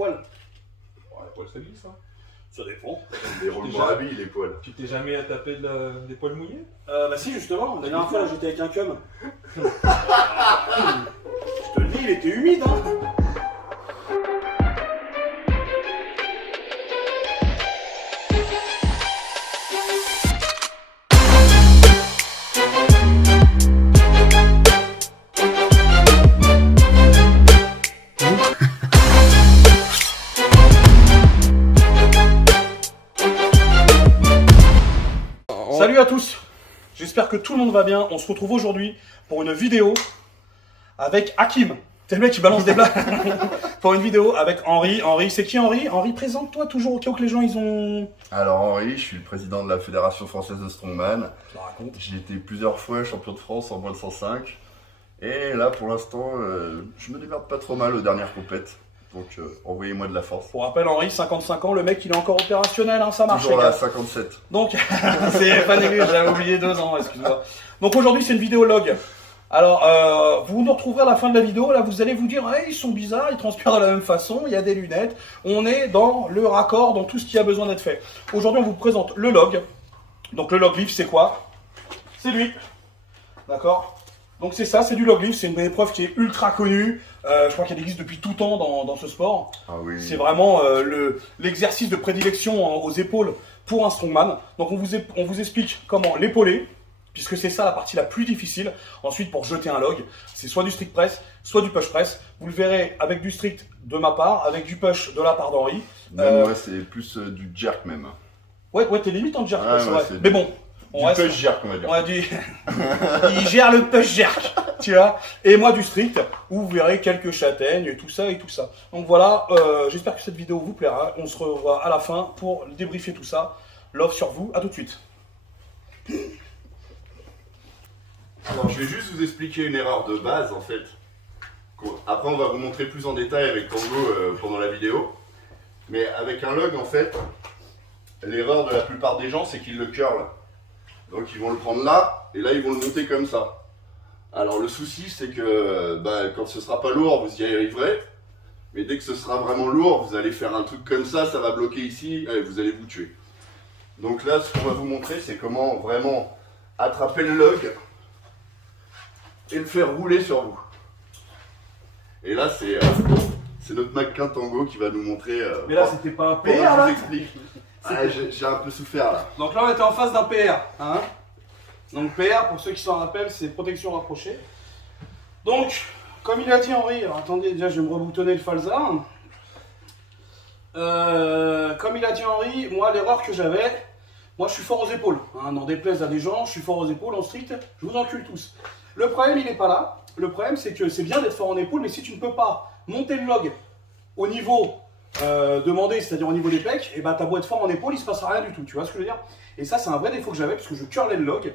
poils. Ouais, les poils ça glisse, hein. Ça dépend. Les rôles Morabi, les poils. Tu t'es jamais tapé des poils mouillés? Bah si, justement, la dernière fois là j'étais avec un cum. Je te le dis, il était humide hein. Salut à tous, j'espère que tout le monde va bien. On se retrouve aujourd'hui pour une vidéo avec Hakim. C'est le mec qui balance des blagues. Pour une vidéo avec Henri. Henri, c'est qui Henri? Henri, présente-toi toujours au cas où que les gens ils ont... Alors Henri, je suis le président de la Fédération Française de Strongman. Je te raconte. J'ai été plusieurs fois champion de France en moins de 105. Et là pour l'instant, je me démerde pas trop mal aux dernières compètes. Donc envoyez-moi de la force. Pour rappel, Henri, 55 ans, le mec il est encore opérationnel, hein, ça marche. Toujours les là, gars. 57. Donc, c'est pas négligé, j'avais oublié 2 ans, excuse-moi. Donc aujourd'hui c'est une vidéo log. Alors, vous nous retrouverez à la fin de la vidéo, là vous allez vous dire, hey, ils sont bizarres, ils transpirent de la même façon, il y a des lunettes, on est dans le raccord, dans tout ce qui a besoin d'être fait. Aujourd'hui on vous présente le log. Donc le log lift c'est quoi? C'est lui, d'accord? Donc c'est ça, c'est du log lift, c'est une épreuve qui est ultra connue, je crois qu'elle existe depuis tout temps dans ce sport. Ah oui. C'est vraiment l'exercice de prédilection aux épaules pour un strongman. Donc on vous explique comment l'épauler, puisque c'est ça la partie la plus difficile. Ensuite, pour jeter un log, c'est soit du strict press, soit du push press. Vous le verrez avec du strict de ma part, avec du push de la part d'Henri. Même ouais, c'est plus du jerk même. Ouais, t'es limite en jerk, Ah, c'est ouais, vrai. c'est Mais bon, on Du reste... push jerk on va dire. On a dit, il gère le push jerk, tu vois. Et moi du strict, où vous verrez quelques châtaignes, tout ça et tout ça. Donc voilà, j'espère que cette vidéo vous plaira. On se revoit à la fin pour débriefer tout ça. Love sur vous, à tout de suite. Alors je vais juste vous expliquer une erreur de base en fait. Après on va vous montrer plus en détail avec Tango pendant la vidéo. Mais avec un log en fait, l'erreur de la plupart des gens c'est qu'ils le curlent. Donc ils vont le prendre là, et là ils vont le monter comme ça. Alors le souci c'est que quand ce sera pas lourd, vous y arriverez. Mais dès que ce sera vraiment lourd, vous allez faire un truc comme ça va bloquer ici, et vous allez vous tuer. Donc là ce qu'on va vous montrer c'est comment vraiment attraper le log et le faire rouler sur vous. Et là c'est notre mannequin Tango qui va nous montrer... Mais là c'était pas un PR comment je là. vous explique. Ah, j'ai un peu souffert là. Donc là on était en face d'un PR. Hein. Donc PR, pour ceux qui s'en rappellent, c'est protection rapprochée. Donc, comme il a dit Henri, alors attendez, déjà je vais me reboutonner le falza. Comme il a dit Henri, moi l'erreur que j'avais, moi je suis fort aux épaules. Hein, n'en déplaise à des gens, je suis fort aux épaules en street, je vous encule tous. Le problème il n'est pas là. Le problème c'est que c'est bien d'être fort en épaules, mais si tu ne peux pas monter le log au niveau demandé, c'est-à-dire au niveau des pecs, et t'as beau être fort en épaules, il se passera rien du tout, tu vois ce que je veux dire? Et ça c'est un vrai défaut que j'avais, parce que je curlais le log.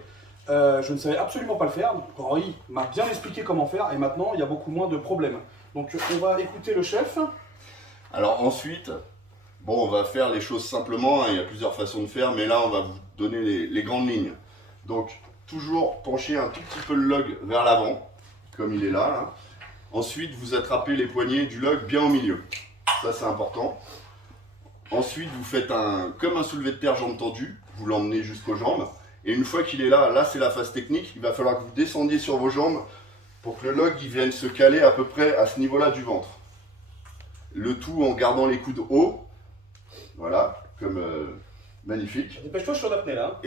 Je ne savais absolument pas le faire, donc Henri m'a bien expliqué comment faire et maintenant il y a beaucoup moins de problèmes. Donc on va écouter le chef. Alors ensuite, bon on va faire les choses simplement, hein, il y a plusieurs façons de faire, mais là on va vous donner les grandes lignes. Donc toujours pencher un tout petit peu le log vers l'avant, comme il est là, là. Ensuite vous attrapez les poignets du log bien au milieu, ça c'est important. Ensuite vous faites comme un soulevé de terre jambes tendues, vous l'emmenez jusqu'aux jambes. Et une fois qu'il est là, là c'est la phase technique, il va falloir que vous descendiez sur vos jambes pour que le log il vienne se caler à peu près à ce niveau-là du ventre. Le tout en gardant les coudes hauts, voilà, comme magnifique. Dépêche-toi, je suis en apnée là.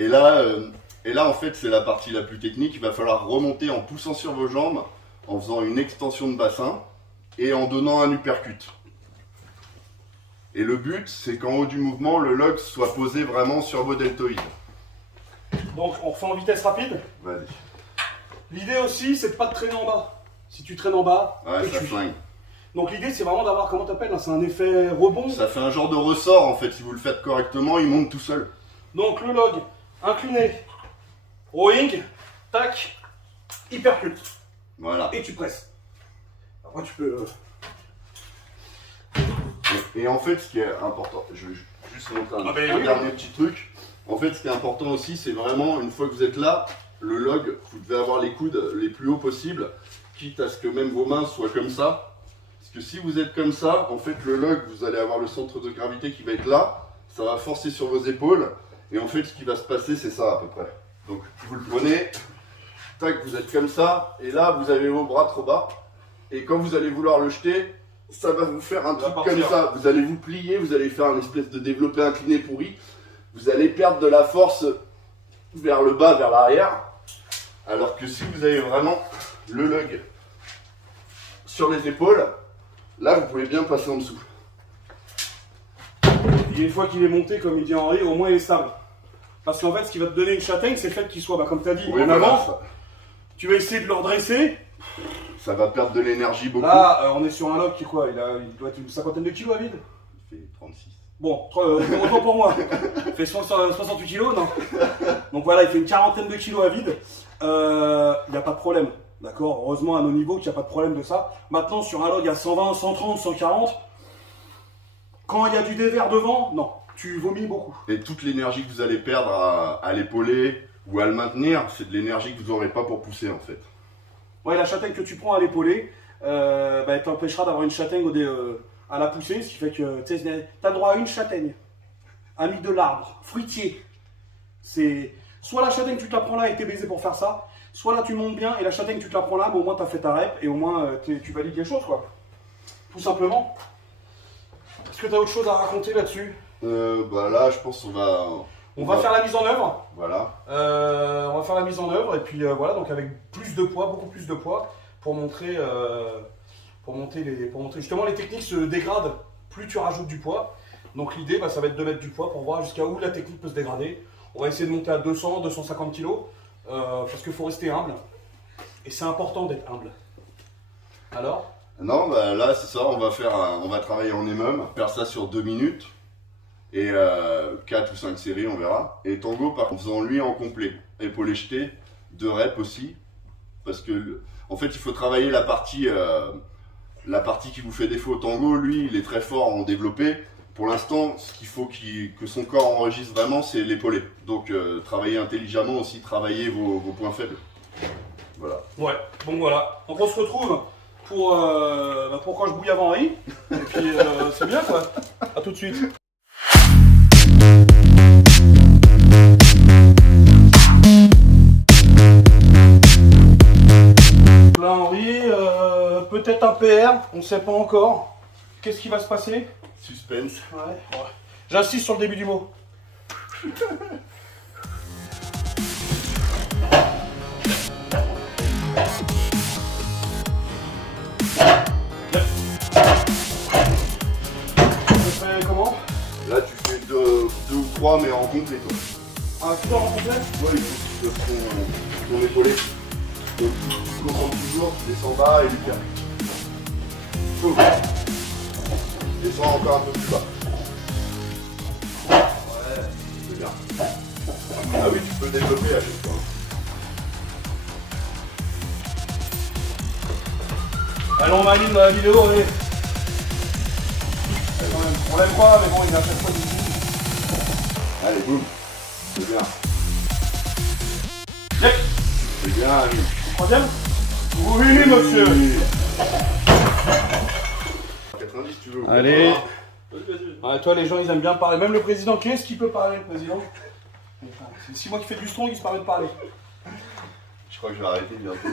Et là en fait c'est la partie la plus technique, il va falloir remonter en poussant sur vos jambes, en faisant une extension de bassin et en donnant un uppercut. Et le but c'est qu'en haut du mouvement, le log soit posé vraiment sur vos deltoïdes. Donc on refait en vitesse rapide. Vas-y. L'idée aussi c'est de pas te traîner en bas. Si tu traînes en bas, Ouais, t'es ça cuit. flingue. Donc l'idée c'est vraiment d'avoir, comment t'appelles, c'est un effet rebond. Ça fait un genre de ressort en fait, si vous le faites correctement, il monte tout seul. Donc le log incliné, rowing, tac, hypercut. Voilà. Et tu presses. Après tu peux... Et en fait, ce qui est important, je vais juste montrer un oui. dernier petit truc. En fait, ce qui est important aussi, c'est vraiment, une fois que vous êtes là, le log, vous devez avoir les coudes les plus hauts possibles, quitte à ce que même vos mains soient comme ça. Parce que si vous êtes comme ça, en fait le log, vous allez avoir le centre de gravité qui va être là, ça va forcer sur vos épaules, et en fait ce qui va se passer c'est ça à peu près. Donc vous le prenez, tac, vous êtes comme ça, et là vous avez vos bras trop bas, et quand vous allez vouloir le jeter, ça va vous faire un truc comme ça, vous allez vous plier, vous allez faire une espèce de développé incliné pourri, vous allez perdre de la force vers le bas, vers l'arrière, alors que si vous avez vraiment le log sur les épaules, là vous pouvez bien passer en dessous. Et une fois qu'il est monté, comme il dit Henri, au moins il est stable. Parce qu'en fait, ce qui va te donner une châtaigne, c'est le fait qu'il soit, bah, comme tu as dit, Oui, en voilà, avant. Tu vas essayer de le redresser. ça va perdre de l'énergie beaucoup. Là, on est sur un log qui est quoi, il doit être une cinquantaine de kilos à vide. Il fait 36. Bon, autant pour moi. Il fait 68 kilos, non. Donc voilà, il fait une quarantaine de kilos à vide. Il n'y a pas de problème. D'accord, heureusement à nos niveaux qu'il n'y a pas de problème de ça. Maintenant, sur un log à 120, 130, 140, quand il y a du dévers devant, non, tu vomis beaucoup. Et toute l'énergie que vous allez perdre à l'épauler ou à le maintenir, c'est de l'énergie que vous n'aurez pas pour pousser en fait. Ouais, la châtaigne que tu prends à l'épauler, elle t'empêchera d'avoir une châtaigne à la poussée, ce qui fait que tu as le droit à une châtaigne, ami de l'arbre, fruitier. C'est soit la châtaigne tu te la prends là et t'es baisé pour faire ça, soit là tu montes bien et la châtaigne tu te la prends là, mais au moins tu as fait ta rep et au moins tu valides les choses quoi. Tout simplement. Est-ce que tu as autre chose à raconter là-dessus? Bah là, je pense qu'on va... On va faire la mise en œuvre. Voilà. On va faire la mise en œuvre et puis voilà, donc avec plus de poids, beaucoup plus de poids pour montrer, pour monter justement les techniques se dégradent plus tu rajoutes du poids. Donc l'idée, ça va être de mettre du poids pour voir jusqu'à où la technique peut se dégrader. On va essayer de monter à 200, 250 kg parce qu'il faut rester humble et c'est important d'être humble. Alors? Non, bah là c'est ça, on va travailler en faire ça sur 2 minutes. Et 4 ou 5 séries, on verra. Et Tango, par contre, en faisant lui en complet, épaulé jeté, 2 reps aussi. Parce que, en fait, il faut travailler la partie qui vous fait défaut. Tango, lui, il est très fort en développé. Pour l'instant, ce qu'il faut que son corps enregistre vraiment, c'est l'épaulé. Donc, travailler intelligemment aussi, travailler vos points faibles. Voilà. Ouais, donc voilà. Donc on se retrouve pour quand je bouille avant Henri. Et puis, c'est bien quoi. A tout de suite. Là Henri, peut-être un PR, on ne sait pas encore. Qu'est-ce qui va se passer? Suspense. Ouais. J'insiste sur le début du mot. Je fais comment? Là, tu fais 2 ou 3, mais en complet, toi. Un tout en complet? Ouais, il faut que tu fasses ton épaulé. Donc, tu concentres toujours, tu descends bas et tu Tu descends encore un peu plus bas. Ouais, c'est bien. Ah oui, tu peux développer à chaque fois. Allez, on m'anime dans la vidéo, allez. On l'aime pas, mais bon, il a fait fois du coup. Allez, boum. C'est bien. Yep. C'est bien, ami. Troisième? Oui, monsieur. 90, tu veux. Allez. Vas-y. Ouais, toi, les gens, ils aiment bien parler. Même le président, qui est-ce qui peut parler, le président? C'est 6 mois qu'il fait du strong, il se permet de parler. Je crois que je vais arrêter bientôt.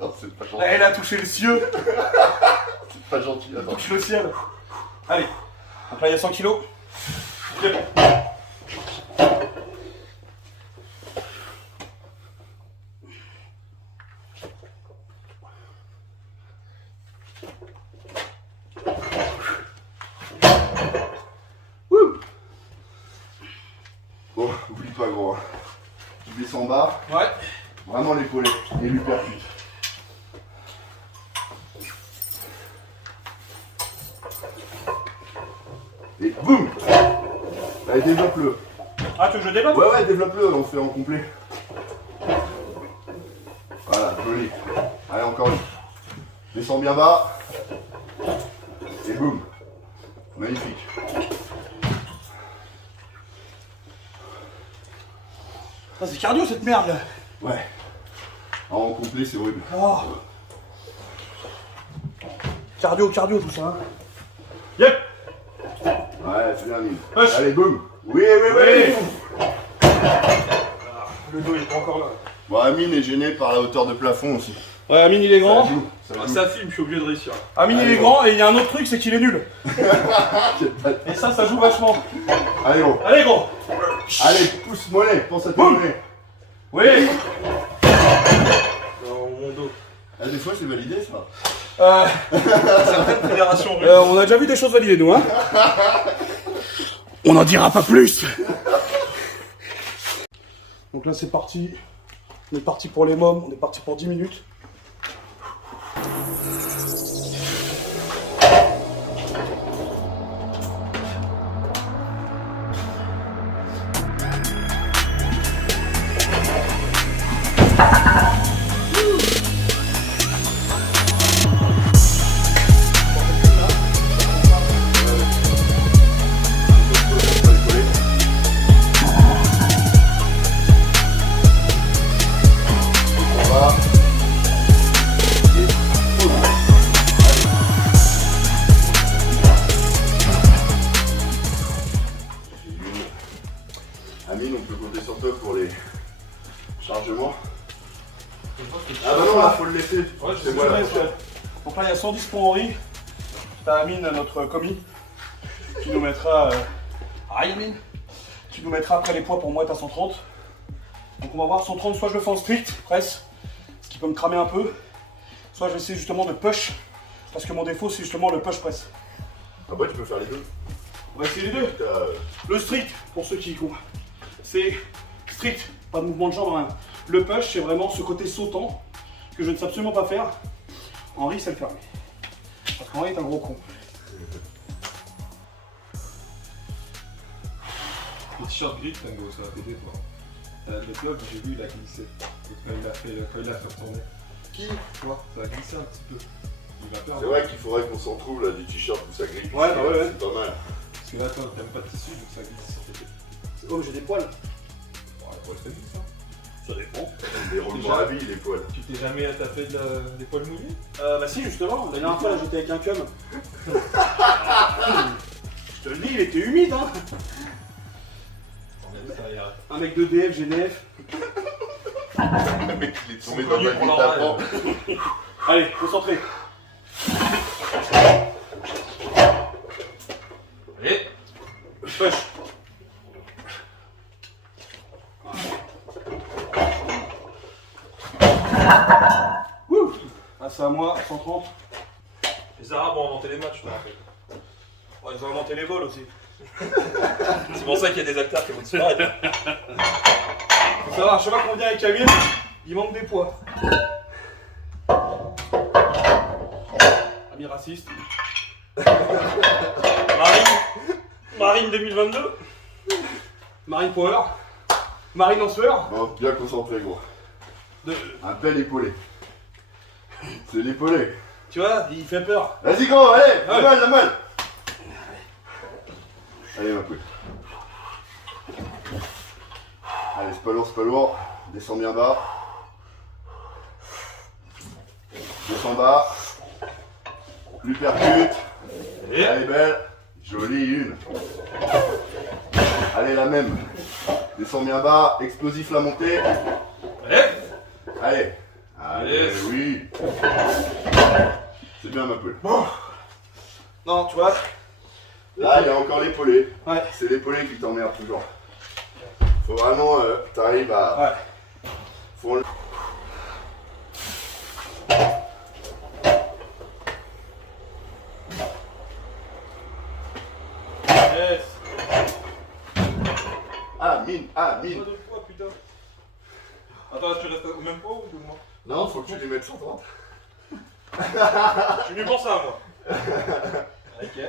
Non, c'est pas gentil. Elle a touché le cieux. C'est pas gentil. Attends. Touche le ciel. Allez. Donc là, il y a 100 kilos. Très bon. Bon, oublie pas, gros. Hein. Tu descends en bas. Ouais. Vraiment l'épaulé. Et lui percute. Et boum. Allez, développe-le. Ah, tu veux que je développe? Ouais, développe-le, on fait en complet. Voilà, joli. Allez, encore une. Descends bien bas. Et boum. Magnifique. Ah, c'est cardio cette merde là. Ouais. En complet, c'est horrible. Oh. Cardio, cardio, tout ça. Hein. Yep. Ouais, c'est bien, Amine. Push. Allez, boum. Oui, oui, oui. Le dos il est pas encore là. Bon, Amine est gêné par la hauteur de plafond aussi. Ouais, Amine, il est grand. Ça joue, ça Ah, joue. ça filme, je suis obligé de réussir. Amine, il est grand, et il y a un autre truc, c'est qu'il est nul. Et ça joue vachement. Allez, gros. Allez, gros. Allez, pousse mollet, pense à ton mollet. Oui. Dans mon dos. Ah, des fois, c'est validé, ça. Certaines fédérations russes. On a déjà vu des choses validées, nous, hein. On n'en dira pas plus. Donc là, c'est parti. On est parti pour les mômes, on est parti pour 10 minutes. Amine, on peut compter sur toi pour les chargements. Ah bah non, là, faut le laisser. Ouais, c'est moi là. Donc là, il y a 110 pour Henri. T'as Amine, notre commis, qui nous mettra. Aïe, Amine. Qui nous mettra après les poids pour moi être à 130. Donc on va voir 130, soit je le fais en strict, presse, ce qui peut me cramer un peu, soit je vais essayer justement de push, parce que mon défaut c'est justement le push press. Ah bah, tu peux faire les deux. On va essayer les deux. Le strict, pour ceux qui courent, c'est strict, pas de mouvement de jambe, rien. Le push, c'est vraiment ce côté sautant que je ne sais absolument pas faire. Henri sait le faire, parce qu'Henri est un gros con. Le t-shirt gris, Tango, ça va t'aider toi. Le club, j'ai vu, il a glissé. Quand il a fait retourner. Qui? Toi, ça a glissé un petit peu. Il va perdre. C'est vrai qu'il faudrait qu'on s'en trouve là, des t-shirts où ça grippe. Ouais, bah ouais, ouais. C'est pas mal. Parce que là, toi, t'aimes pas de tissu, donc ça glisse sur tes pieds. Oh, mais j'ai des poils. Ouais, pour ça glisse, hein. Ça dépend. Les roulements à vie, les poils. Tu t'es jamais tapé des poils mouillés? Bah si, justement, la dernière fois là j'étais avec un cum. Je te le dis, il était humide, hein. Ça ira. Un mec de DF, GDF. Le mec, il est tombé Ils sont dans connus un pour leur guet-apens. Allez, concentré. Allez. Push. Wouh. Ah, c'est à moi, 130. Les Arabes ont inventé les matchs, je te rappelle. Ouais, ils ont inventé les vols aussi. C'est pour ça qu'il y a des acteurs qui vont disparaître. Faut savoir, à chaque fois qu'on vient avec Camille, il manque des poids. Ami raciste. Marine 2022. Marine Power. Marine en sueur. Bon, bien concentré, gros. De- Un bel épaulé. C'est l'épaulé. Tu vois, il fait peur. Vas-y, gros, allez, Ouais. la malle. Allez, ma poule. Allez, c'est pas lourd. Descends bien bas. Descends bas. Plus percute. Et Allez, belle. Jolie, une. Allez, la même. Descends bien bas. Explosif la montée. allez. Allez. Allez, Allez. oui. C'est bien, ma poule. Non, tu vois. Là, il y a encore l'épaulé. Ouais. C'est l'épaulé qui t'emmerde toujours. Faut vraiment, t'arrives à... Ouais. Faut... Yes. Ah, mine. Pas de poids, putain. Attends, là, tu restes au même poids ou deux mois? Non, faut que tu les mettes 130. Je suis venu pour ça, moi. Ok.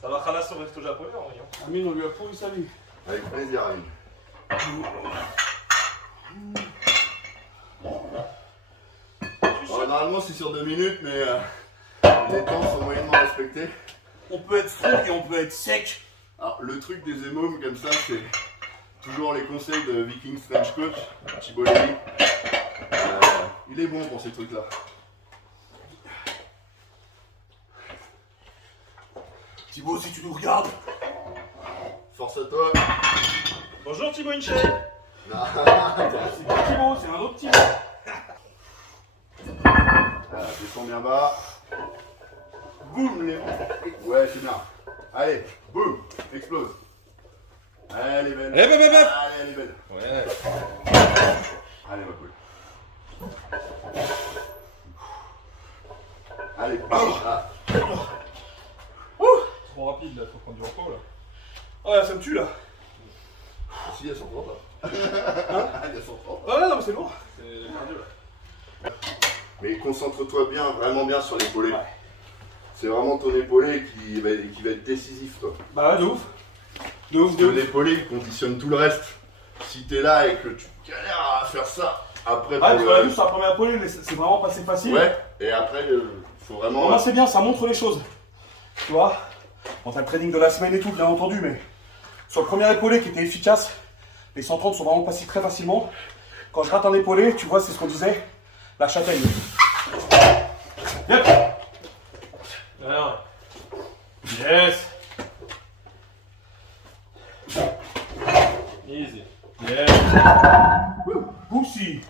Ça va ralasser au resto japonais, en rien. Amine, on lui a pourri sa vie. Avec plaisir, Amine. Alors, normalement, c'est sur 2 minutes, mais les temps sont moyennement respectés. On peut être froid et on peut être sec. Alors, le truc des émômes comme ça, c'est toujours les conseils de Viking French Coach, Thibaut Lévy. Il est bon pour ces trucs-là. Thibaut, si tu nous regardes. Force à toi. Bonjour Thibaut Inche. C'est pas Thibaut, c'est un autre Thibaut. Voilà, descends bien bas. Boum les... Ouais, c'est bien. Allez, boum, explose. Allez, elle est belle. Allez, Allez, elle est belle. Ouais. Allez, ma poule. Allez, ah. Trop rapide là, faut prendre du repos là. Ouais, ça me tue là. Si, elles sont fortes là. Hein? Elles sont fortes. Ouais, non, mais c'est lourd. C'est cardio là. Mais concentre-toi bien, vraiment bien sur l'épaulé. Ouais. C'est vraiment ton épaulé qui va être décisif, toi. Bah ouais, de ouf. De ouf, Parce de que ouf. l'épaulé, il conditionne tout le reste. Si t'es là et que tu galères à faire ça, après Ouais, parce pour qu'on l'a vu sur la première épaulée, mais c'est vraiment passé facile. Ouais, et après, faut vraiment... Bon, moi c'est bien, ça montre les choses. Tu vois. Bon, t'as le training de la semaine et tout, bien entendu, mais sur le premier épaulé qui était efficace, les 130 sont vraiment passés très facilement. Quand je rate un épaulé, tu vois, c'est ce qu'on disait, la châtaigne. Yep. Alors. Yes. Easy. Yes. Pussy.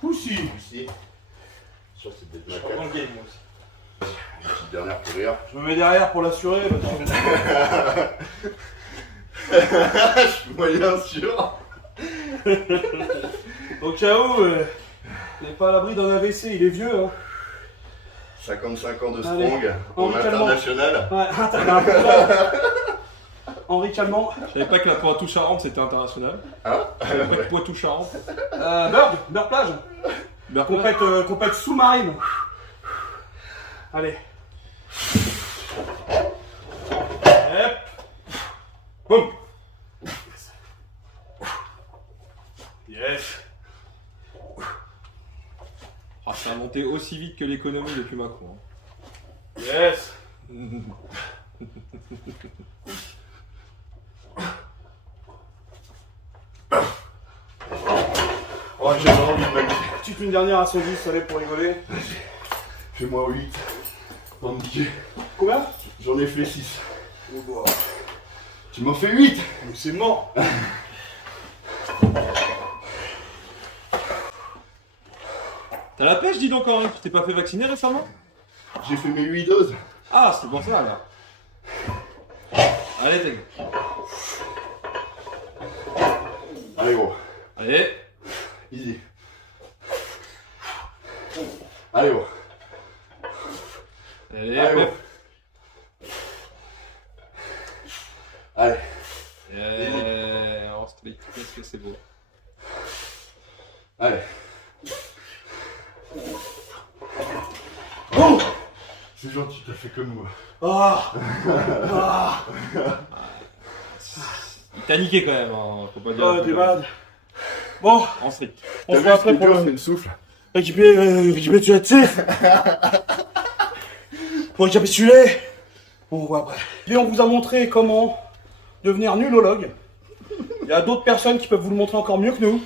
Pussy. Ici. Sûr que c'est peut-être Je ma suis dans carte. le game moi aussi. Une petite dernière pour rire. Je me mets derrière pour l'assurer. Je suis moyen sûr. Au cas où, il n'est pas à l'abri d'un AVC, il est vieux. Hein. 55 ans de Allez, strong, en Henri Calment. international. Ouais, international. Henri Calment. Je savais pas que la Poitou-Charentes c'était international. Hein? Je savais pas que Poitou-Charentes. Beurre plage. Compète sous-marine. Allez. Hop. Boum. Yes. Ah, ça a monté aussi vite que l'économie depuis Macron. Yes. Oh, j'ai vraiment envie de m'habiller. Tu fais une dernière à 110, allez, pour rigoler. Fais-moi 8. Pour me niquer. Combien? J'en ai fait 6. Oh, bah. Tu m'en fais 8. Mais c'est mort. T'as la pêche, dis donc, Henri. Tu t'es pas fait vacciner récemment? J'ai fait mes 8 doses. Ah, c'est pour ça là. Allez, t'es. Allez, gros. Allez. Easy. Allez, gros. Allez, Allez, hop. gros. Allez. En street, qu'est-ce que c'est beau. Allez. Oh. C'est gentil, t'as fait comme moi. Ah. Ah. Il t'a niqué quand même, hein. Faut pas dire. Oh, t'es malade. Bon, En street. on T'as se vu voit ce après qui est pour dur, c'est le... le souffle. récapitulatif. Pour récapituler, on voit après. Et on vous a montré comment devenir nulologue. Il y a d'autres personnes qui peuvent vous le montrer encore mieux que nous.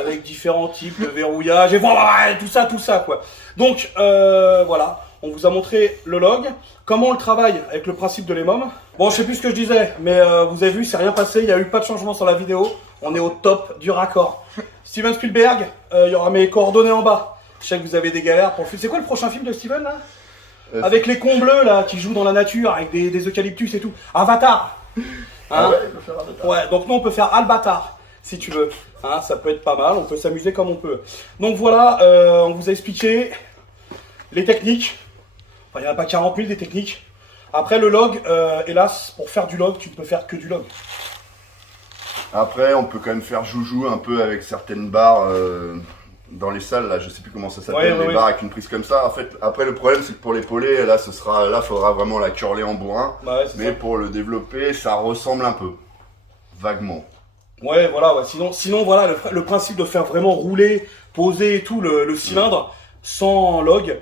Avec différents types de verrouillage et voilà, tout ça quoi. Donc voilà, on vous a montré le log, comment on le travaille avec le principe de l'EMOM. Bon, je sais plus ce que je disais, mais vous avez vu, c'est rien passé, il n'y a eu pas de changement sur la vidéo. On est au top du raccord. Steven Spielberg, il y aura mes coordonnées en bas. Je sais que vous avez des galères pour le film. C'est quoi le prochain film de Steven là? Avec les cons bleus là, qui jouent dans la nature, avec des eucalyptus et tout. Avatar. Ah Hein? ouais, il peut faire un détail. Ouais, donc nous on peut faire Albatar, si tu veux. Hein, ça peut être pas mal, on peut s'amuser comme on peut. Donc voilà, on vous a expliqué les techniques. Enfin, il n'y en a pas 40 000 des techniques. Après le log, hélas, pour faire du log, tu ne peux faire que du log. Après, on peut quand même faire joujou un peu avec certaines barres dans les salles, là, je sais plus comment ça s'appelle, Ouais, les barres avec une prise comme ça. En fait, après, le problème, c'est que pour l'épauler, là, faudra vraiment la curler en bourrin. Bah ouais, c'est Mais ça. pour le développer, ça ressemble un peu. Vaguement. Ouais, voilà, ouais. Sinon voilà, le principe de faire vraiment rouler, poser et tout le cylindre sans log.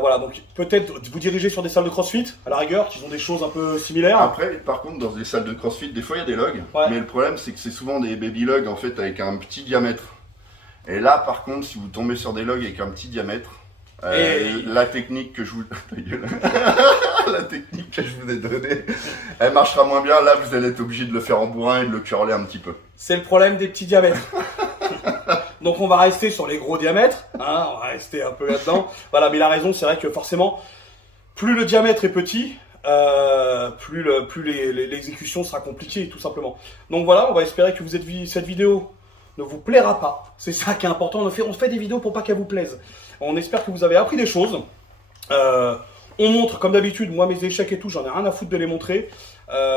Voilà, donc peut-être vous diriger sur des salles de crossfit, à la rigueur, qui ont des choses un peu similaires. Après, par contre, dans des salles de crossfit, des fois, il y a des logs. Ouais. Mais le problème, c'est que c'est souvent des baby logs, en fait, avec un petit diamètre. Et là, par contre, si vous tombez sur des logs avec un petit diamètre, Et- la technique que je vous... Ta gueule. La technique que je vous ai donnée, elle marchera moins bien. Là, vous allez être obligé de le faire en bourrin et de le curler un petit peu. C'est le problème des petits diamètres. Donc on va rester sur les gros diamètres, hein, on va rester un peu là-dedans. Voilà, mais la raison, c'est vrai que forcément, plus le diamètre est petit, plus l'exécution sera compliquée, tout simplement. Donc voilà, on va espérer que cette vidéo ne vous plaira pas. C'est ça qui est important, on fait des vidéos pour pas qu'elles vous plaisent. On espère que vous avez appris des choses. On montre, comme d'habitude, moi mes échecs et tout, j'en ai rien à foutre de les montrer.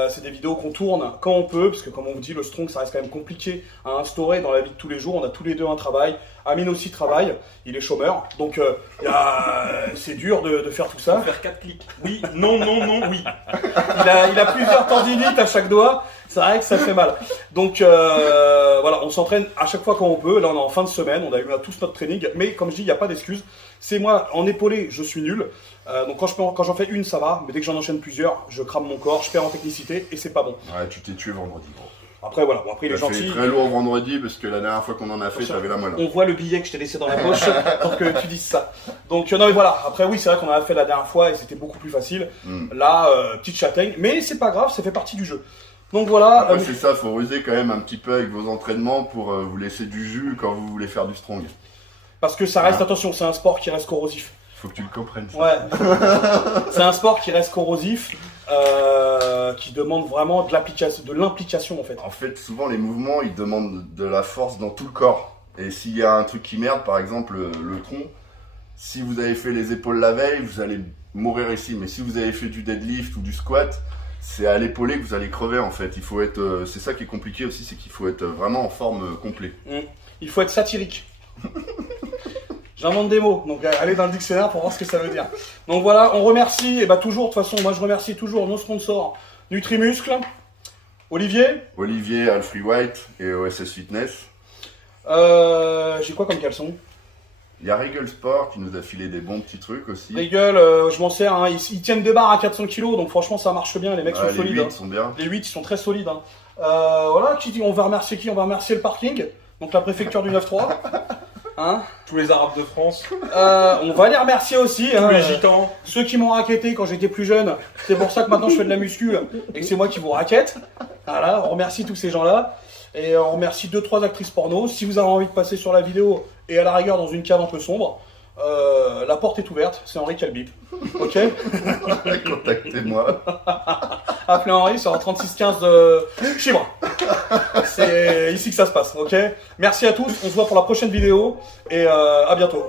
C'est des vidéos qu'on tourne quand on peut, parce que comme on vous dit, le strong, ça reste quand même compliqué à instaurer dans la vie de tous les jours. On a tous les deux un travail. Amine aussi travaille, il est chômeur. Donc c'est dur de faire tout ça. Faire 4 clics. Oui, non, non, non, oui. Il a plusieurs tendinites à chaque doigt. C'est vrai que ça fait mal. Donc voilà, on s'entraîne à chaque fois quand on peut. Là, on est en fin de semaine, on a eu tous notre training. Mais comme je dis, il n'y a pas d'excuse. C'est moi, en épaulé, je suis nul. Donc quand j'en fais une, ça va. Mais dès que j'en enchaîne plusieurs, je crame mon corps, je perds en technicité et c'est pas bon. Ouais, tu t'es tué vendredi, gros. Après, voilà. Bon, après, il est T'as fait gentil. très lourd vendredi parce que la dernière fois qu'on en a fait, t'avais la moelle. On voit le billet que je t'ai laissé dans la poche pour que tu dises ça. Donc, non, mais voilà. Après, oui, c'est vrai qu'on en a fait la dernière fois et c'était beaucoup plus facile. Là, petite châtaigne. Mais c'est pas grave, ça fait partie du jeu. Donc voilà. Après, c'est ça, faut ruser quand même un petit peu avec vos entraînements pour vous laisser du jus quand vous voulez faire du strong. Parce que ça reste, attention, c'est un sport qui reste corrosif. Faut que tu le comprennes. Ça. Ouais. C'est un sport qui reste corrosif, qui demande vraiment de l'implication en fait. En fait, souvent les mouvements, ils demandent de la force dans tout le corps. Et s'il y a un truc qui merde, par exemple le tronc, si vous avez fait les épaules la veille, vous allez mourir ici. Mais si vous avez fait du deadlift ou du squat, c'est à l'épaulé que vous allez crever en fait. Il faut être, c'est ça qui est compliqué aussi, c'est qu'il faut être vraiment en forme complète. Il faut être satirique. J'invente des mots, donc allez dans le dictionnaire pour voir ce que ça veut dire. Donc voilà, on remercie, et bah toujours, de toute façon, moi je remercie toujours nos sponsors Nutrimuscle, Olivier. Olivier, Alfred White et OSS Fitness. J'ai quoi comme caleçon? Il y a Regal Sport qui nous a filé des bons petits trucs aussi. Regal, je m'en sers, hein, ils tiennent des barres à 400 kg, donc franchement ça marche bien, les mecs sont solides. Les 8 sont bien. Les 8 ils sont très solides. Hein. Voilà, on va remercier qui? On va remercier le parking, donc la préfecture du 9-3. Hein, tous les Arabes de France. On va les remercier aussi. Tous les Gitans. Ceux qui m'ont raquetté quand j'étais plus jeune. C'est pour ça que maintenant je fais de la muscu et que c'est moi qui vous raquette. Voilà, on remercie tous ces gens-là. Et on remercie 2-3 actrices porno. Si vous avez envie de passer sur la vidéo et à la rigueur dans une cave un peu sombre, la porte est ouverte. C'est Henri Calbip. Ok. Contactez-moi. Appelez Henri sur 3615 Chivre. C'est ici que ça se passe, ok? Merci à tous, on se voit pour la prochaine vidéo et à bientôt.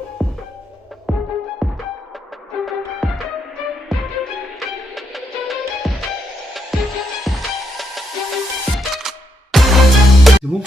C'est bon?